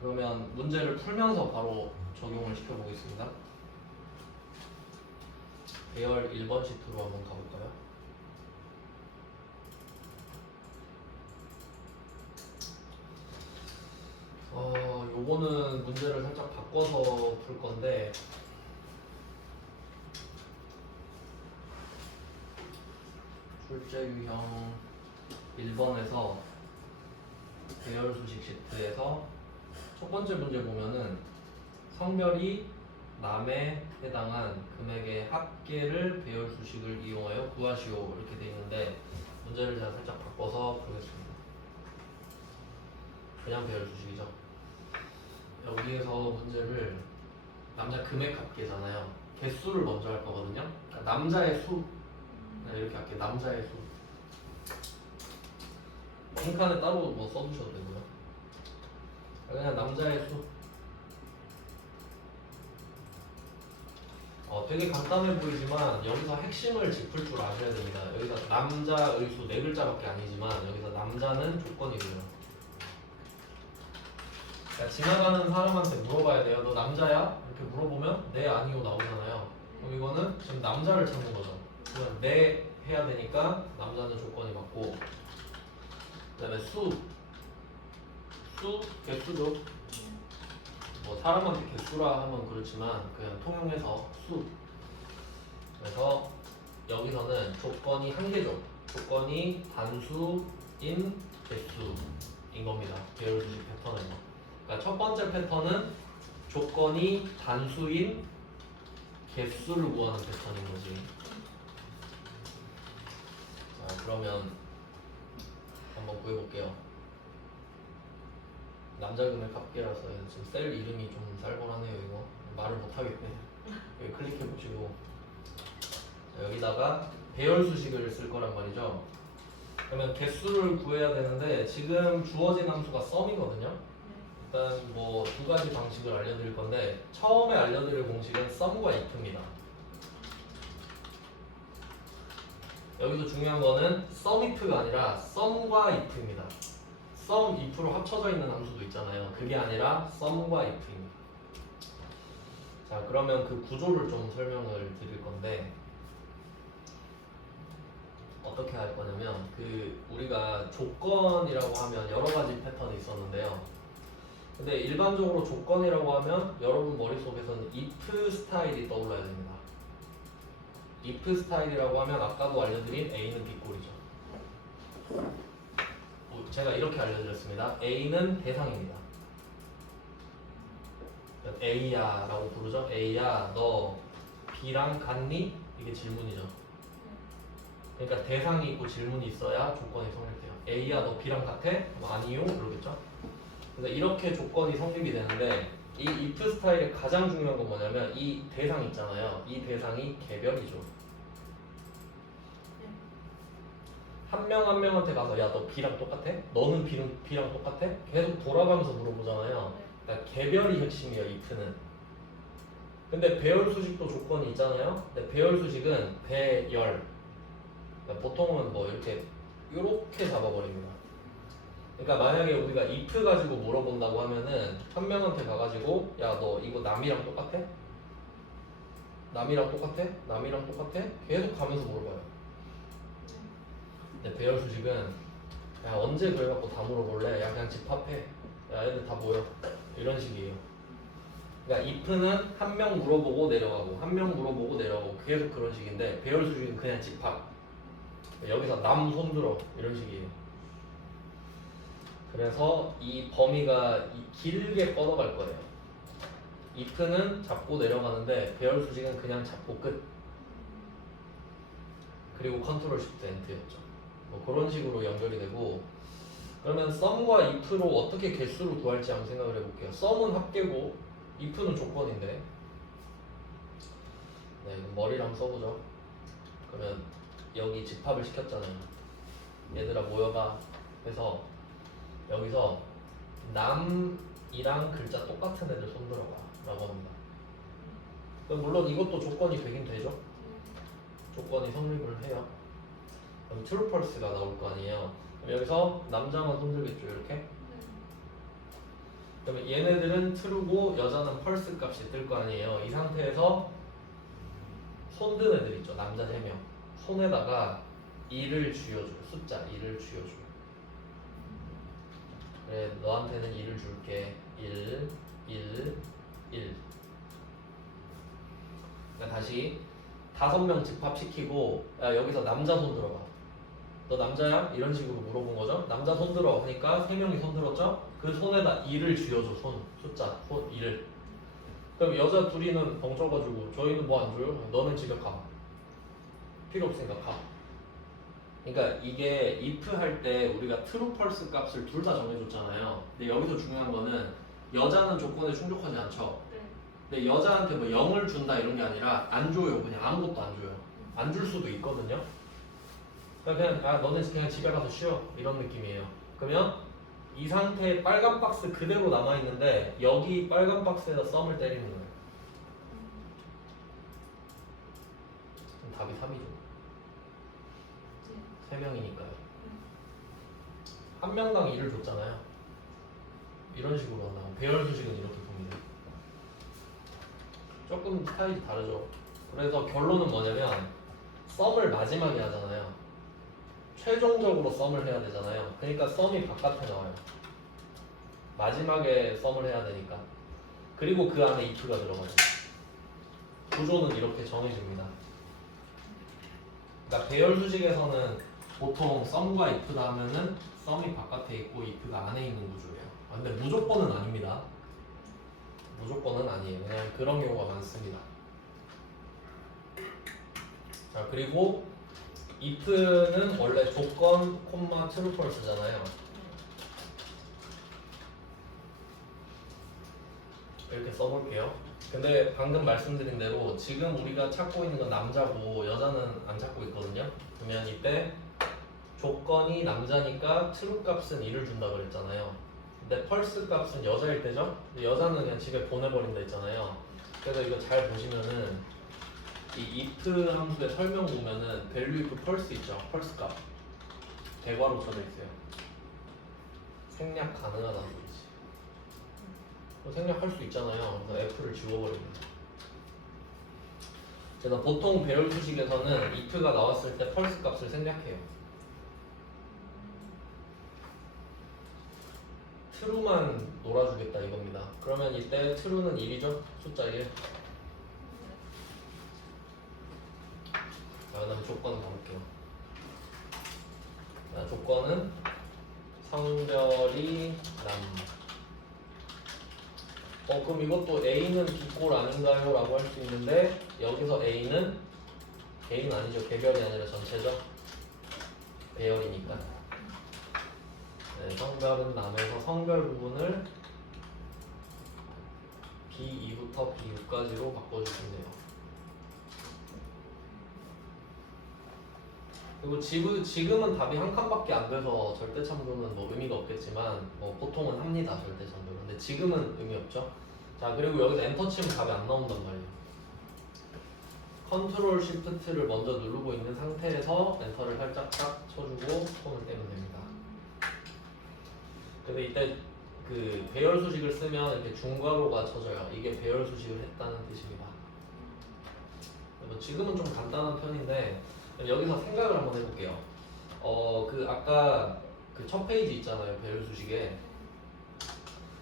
그러면 문제를 풀면서 바로 적용을 시켜보겠습니다. 배열 1번 시트로 한번 가볼까요? 요거는 문제를 살짝 바꿔서 풀 건데 출제 유형 1번에서 배열 수식 시트에서 첫 번째 문제 보면은 성별이 남에 해당한 금액의 합계를 배열 수식을 이용하여 구하시오 이렇게 돼 있는데 문제를 제가 살짝 바꿔서 보겠습니다. 그냥 배열 수식이죠. 여기에서 문제를 남자 금액 합계잖아요. 개수를 먼저 할 거거든요. 그러니까 남자의 수 이렇게 할게요. 남자의 수. 한 칸에 따로 뭐 써주셔도 되고요. 그냥 남자의 수. 되게 간단해 보이지만 여기서 핵심을 짚을 줄 아셔야 됩니다. 여기서 남자의 수 네 글자밖에 아니지만 여기서 남자는 조건이고요. 그러니까 지나가는 사람한테 물어봐야 돼요. 너 남자야? 이렇게 물어보면 네 아니요 나오잖아요. 그럼 이거는 지금 남자를 찾는 거죠. 그러면 네 해야 되니까 남자는 조건이 맞고, 그다음에 수, 개수죠. 뭐 사람한테 개수라 하면 그렇지만 그냥 통용해서 수. 그래서 여기서는 조건이 한 개죠. 조건이 단수인 개수인 겁니다. 배열 수식 패턴에서. 그러니까 첫 번째 패턴은 조건이 단수인 개수를 구하는 패턴인 거지. 자, 그러면 한번 구해볼게요. 남자 금액 합계라서 지금 셀 이름이 좀 쌀벌하네요. 이거 말을 못하겠네. 여기 클릭해보시고, 자, 여기다가 배열 수식을 쓸 거란 말이죠. 그러면 개수를 구해야 되는데 지금 주어진 함수가 썸이거든요. 일단 뭐 두 가지 방식을 알려드릴 건데, 처음에 알려드릴 공식은 썸과 if입니다. 여기서 중요한 거는 sum if가 아니라 썸과 if입니다. sum if로 합쳐져 있는 함수도 있잖아요. 그게 아니라 썸과 if입니다. 자, 그러면 그 구조를 좀 설명을 드릴 건데, 어떻게 할 거냐면, 우리가 조건이라고 하면 여러 가지 패턴이 있었는데요. 근데 일반적으로 조건이라고 하면 여러분 머릿속에서는 if 스타일이 떠올라야 됩니다. if 스타일이라고 하면 아까도 알려드린 A는 B꼴이죠. 제가 이렇게 알려드렸습니다. A는 대상입니다. A야 라고 부르죠. A야 너 B랑 같니? 이게 질문이죠. 그러니까 대상이 있고 질문이 있어야 조건이 성립돼요. A야 너 B랑 같아? 아니요? 그러겠죠. 그래서 이렇게 조건이 성립이 되는데, 이 if 스타일의 가장 중요한 건 뭐냐면 이 대상 있잖아요. 이 대상이 개별이죠. 한 명 한 명한테 가서 야 너 B랑 똑같아? 너는 B랑 똑같아? 계속 돌아가면서 물어보잖아요. 그러니까 개별이 핵심이에요. if는. 근데 배열 수식도 조건이 있잖아요. 근데 배열 수식은 배열. 그러니까 보통은 뭐 이렇게 잡아버립니다. 그러니까 만약에 우리가 if 가지고 물어본다고 하면은 한 명한테 가가지고 야 너 이거 남이랑 똑같아? 남이랑 똑같아? 남이랑 똑같아? 계속 가면서 물어봐요. 근데 배열 수식은 야 언제 그래갖고 다 물어볼래? 야 그냥 집합해. 야 애들 다 모여. 이런 식이에요. 그러니까 if는 한 명 물어보고 내려가고 한 명 물어보고 내려가고 계속 그런 식인데, 배열 수식은 그냥 집합. 여기서 남 손들어 이런 식이에요. 그래서 이 범위가 길게 뻗어갈 거예요. if는 잡고 내려가는데 배열 수식은 그냥 잡고 끝. 그리고 컨트롤 shift 엔트였죠. 뭐 그런 식으로 연결이 되고, 그러면 썸과 if로 어떻게 개수를 구할지 한번 생각을 해볼게요. 썸은 합계고 if는 조건인데, 네, 머리를 한번 써보죠. 그러면 여기 집합을 시켰잖아요. 얘들아 모여봐 해서 여기서 남이랑 글자 똑같은 애들 손들어봐 라고 합니다. 그럼 물론 이것도 조건이 되긴 되죠. 조건이 성립을 해요. 그럼 true, false가 나올 거 아니에요. 그럼 여기서 남자만 손들겠죠. 이렇게. 그러면 얘네들은 true고 여자는 false 값이 뜰 거 아니에요. 이 상태에서 손든 애들 있죠. 남자 3명. 손에다가 2를 쥐어줘요. 숫자 2를 쥐어줘요. 그래, 너한테는 2를 줄게. 1, 1, 1. 그러니까 다시 5명 집합시키고, 야 여기서 남자 손 들어봐. 너 남자야? 이런 식으로 물어본 거죠. 남자 손 들어 하니까 3명이 손 들었죠. 그 손에다 2를 쥐어줘. 숫자 2를. 그럼 여자 둘이는 벙쪄가지고 저희는 뭐 안 줘요? 너는 집에 가. 필요 없으니까 가. 그러니까 이게 if 할 때 우리가 true, false 값을 둘 다 정해줬잖아요. 근데 여기서 중요한 거는 여자는 조건에 충족하지 않죠. 네. 근데 여자한테 뭐 0을 준다 이런 게 아니라 안 줘요. 그냥 아무것도 안 줘요. 안 줄 수도 있거든요. 그러니까 그냥 아 너네 그냥 집에 가서 쉬어 이런 느낌이에요. 그러면 이 상태에 빨간 박스 그대로 남아 있는데 여기 빨간 박스에다 썸을 때리는 거예요. 그럼 답이 3이죠. 네. 3명이니까요. 한 명당 1을 줬잖아요. 이런 식으로 한다고. 배열 수식은 이렇게 봅니다. 조금 스타일이 다르죠. 그래서 결론은 뭐냐면 썸을 마지막에 하잖아요. 최종적으로 썸을 해야 되잖아요. 그러니까 썸이 바깥에 나와요. 마지막에 썸을 해야 되니까. 그리고 그 안에 if가 들어가죠. 구조는 이렇게 정해집니다. 그러니까 배열 수식에서는 보통 썸과 if다 하면은 썸이 바깥에 있고 if가 안에 있는 구조예요. 근데 무조건은 아닙니다. 무조건은 아니에요. 그냥 그런 경우가 많습니다. 자, 그리고 if는 원래 조건, 콤마, true, false잖아요. 이렇게 써볼게요. 근데 방금 말씀드린 대로 지금 우리가 찾고 있는 건 남자고 여자는 안 찾고 있거든요. 그러면 이때 조건이 남자니까 true 값은 1을 준다 그랬잖아요. 근데 false 값은 여자일 때죠. 근데 여자는 그냥 집에 보내버린다 했잖아요. 그래서 이거 잘 보시면은 이 if 함수의 설명 보면은 value if false 있죠. false 값 대괄호 쳐져 있어요. 생략 가능하다는 거지. 생략할 수 있잖아요. 그래서 f를 지워버립니다. 그래서 보통 배열 수식에서는 if가 나왔을 때 false 값을 생략해요. true만 놀아주겠다 이겁니다. 그러면 이때 true는 1이죠? 숫자 1. 자, 그다음 조건 가볼게요. 자, 조건은 성별이 남. 그럼 이것도 A는 B꼴 아닌가요? 라고 할 수 있는데 여기서 A는 개인 아니죠. 개별이 아니라 전체죠. 배열이니까. 네, 성별은 남에서 성별 부분을 B2부터 B6까지로 바꿔주시면 돼요. 그리고 지금은 답이 한 칸밖에 안 돼서 절대참조는 뭐 의미가 없겠지만 뭐 보통은 합니다. 절대참조. 근데 지금은 의미 없죠. 자, 그리고 여기서 엔터 치면 답이 안 나온단 말이에요. 컨트롤 쉬프트를 먼저 누르고 있는 상태에서 엔터를 살짝 딱 쳐주고 폰을 떼면 됩니다. 근데 이때 그 배열 수식을 쓰면 이렇게 중괄호가 쳐져요. 이게 배열 수식을 했다는 뜻입니다. 뭐 지금은 좀 간단한 편인데 여기서 생각을 한번 해볼게요. 그 아까 그 첫 페이지 있잖아요. 배열 수식에.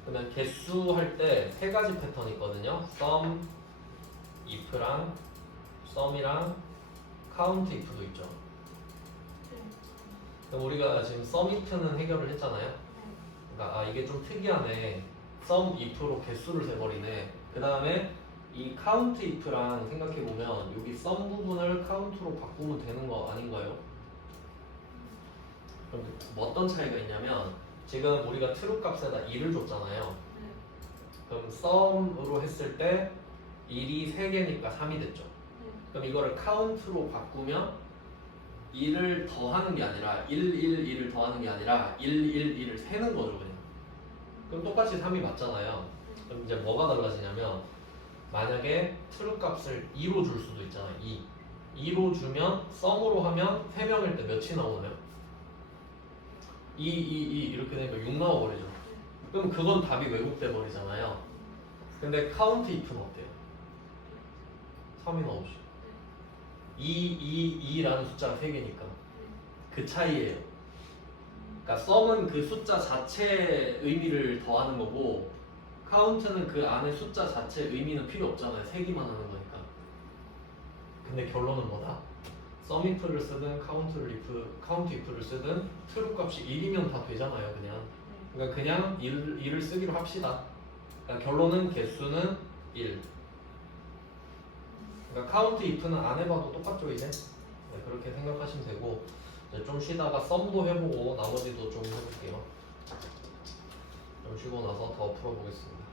그러면 개수 할 때 세 가지 패턴이 있거든요. sum, if랑 sum이랑 count if도 있죠. 그럼 우리가 지금 sum if는 해결을 했잖아요. 그러니까 아 이게 좀 특이하네. sum if로 개수를 세버리네. 그 다음에 이 count if랑 생각해 보면 여기 sum 부분을 count로 바꾸면 되는 거 아닌가요? 그럼 뭐 어떤 차이가 있냐면 지금 우리가 true 값에다 1을 줬잖아요. 그럼 sum으로 했을 때 1이 3개니까 3이 됐죠. 그럼 이거를 count로 바꾸면 1을 더하는 게 아니라 1, 1, 1을 더하는 게 아니라 1, 1, 1을 세는 거죠 그냥. 그럼 똑같이 3이 맞잖아요. 그럼 이제 뭐가 달라지냐면 만약에 true 값을 2로 줄 수도 있잖아요. 2로 주면 sum으로 하면 3명일 때 몇이 나오나요? 2 이렇게 되니까 6 나와버리죠. 그럼 그건 답이 왜곡돼 버리잖아요. 근데 count if는 어때요? 3이 나오죠. 2라는 숫자가 3개니까 그 차이예요. 그러니까 sum은 그 숫자 자체의 의미를 더하는 거고 count는 그 안에 숫자 자체의 의미는 필요 없잖아요. 세기만 하는 거니까. 근데 결론은 뭐다? sum if를 쓰든 count if를 쓰든 true 값이 1이면 다 되잖아요. 그러니까 그냥 1을 쓰기로 합시다. 그러니까 결론은 개수는 1. 그러니까 count if는 안 해봐도 똑같죠 이제. 네, 그렇게 생각하시면 되고 이제 좀 쉬다가 썸도 해보고 나머지도 좀 해볼게요. 좀 쉬고 나서 더 풀어보겠습니다.